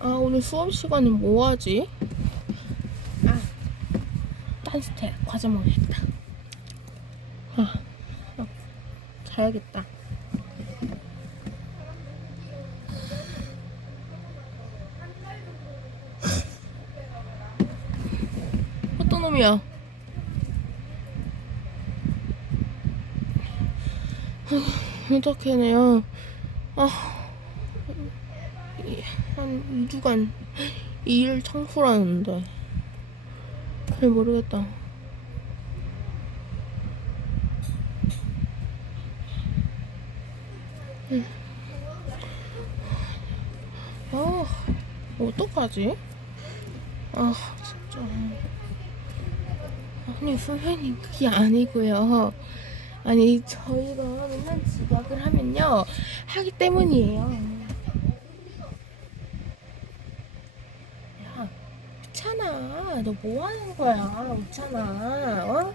아 오늘 수업 시간에 뭐 하지? 아 딴스테 과자 먹어야겠다. 아 어, 자야겠다. 어떤 놈이야? 어떡해네요. 아, 이- 한 2주간 2일 청소라는데. 잘 모르겠다. 음. 아, 어떡하지? 아, 진짜. 아니, 선생님, 그게 아니고요. 아니, 저희가 맨날 지각을 하면요. 하기 때문이에요. 야, 우찬아, 너 뭐 하는 거야, 우찬아, 어?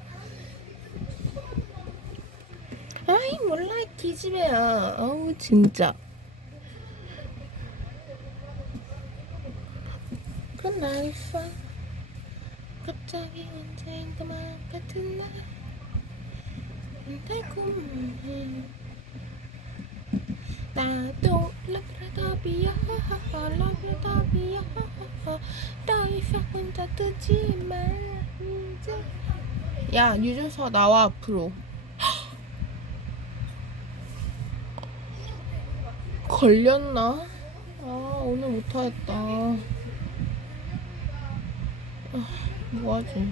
아이, 몰라, 기집애야. 어우, 진짜. 그날 밤, 갑자기 언젠가 맘 같은 날, 달콤해. 나도 라브라더비야 라브라더비야 더 이상 혼자 두지 마 이제. 야 유준서 나와 앞으로. 걸렸나? 아 오늘 못하겠다. 아, 뭐하지